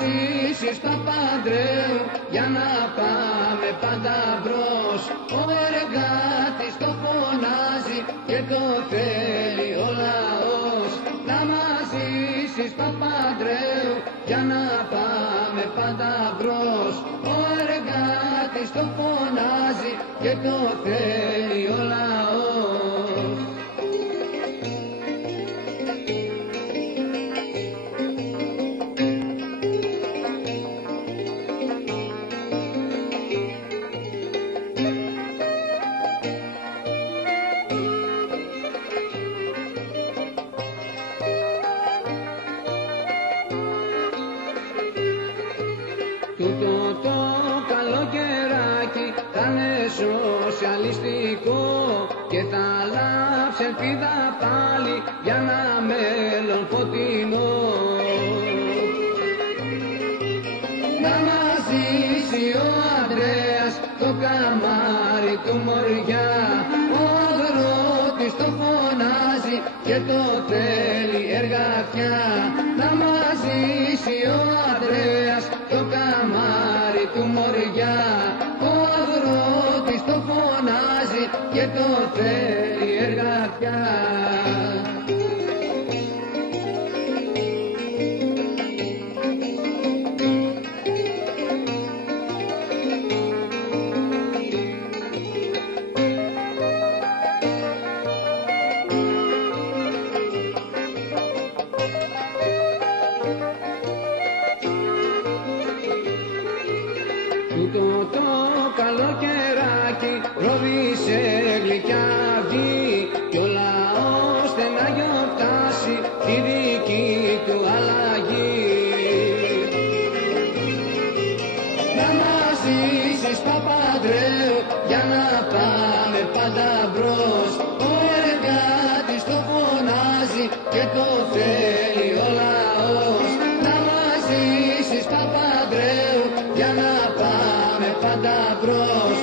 ζήσεις Παπανδρέου για να πάμε πάντα μπρος. Ο εργάτης το φωνάζει και το θέλει ο λαός. Να μας ζήσεις Παπανδρέου για να πάμε πάντα μπρος. Ο εργάτης το φωνάζει και το θέλει ο λαός. Τούτο το καλοκαιράκι θα είναι σοσιαλιστικό και θα λάψει ελπίδα πάλι για ένα μέλλον φωτεινό. Να μας ζήσει ο Ανδρέας το καμάρι του Μοριά. Ο αγρότης το φωνάζει και το θέλει εργατιά. Να μας ζήσει ο Ανδρέας το καμάρι του Μοριά. Ο αγρότης το φωνάζει και το θέλει εργατιά. Τούτο το καλοκαιράκι ρόδισε γλυκιά αυγή κι ο λαός θέλει να γιορτάσει τη δική του αλλαγή. Να μας ζήσεις Παπανδρέου για να πάμε πάντα μπρος. Ο εργάτης το φωνάζει και το θέλει ο λαός. Να μας ζήσεις Παπανδρέου για να πάμε πάντα μπρος.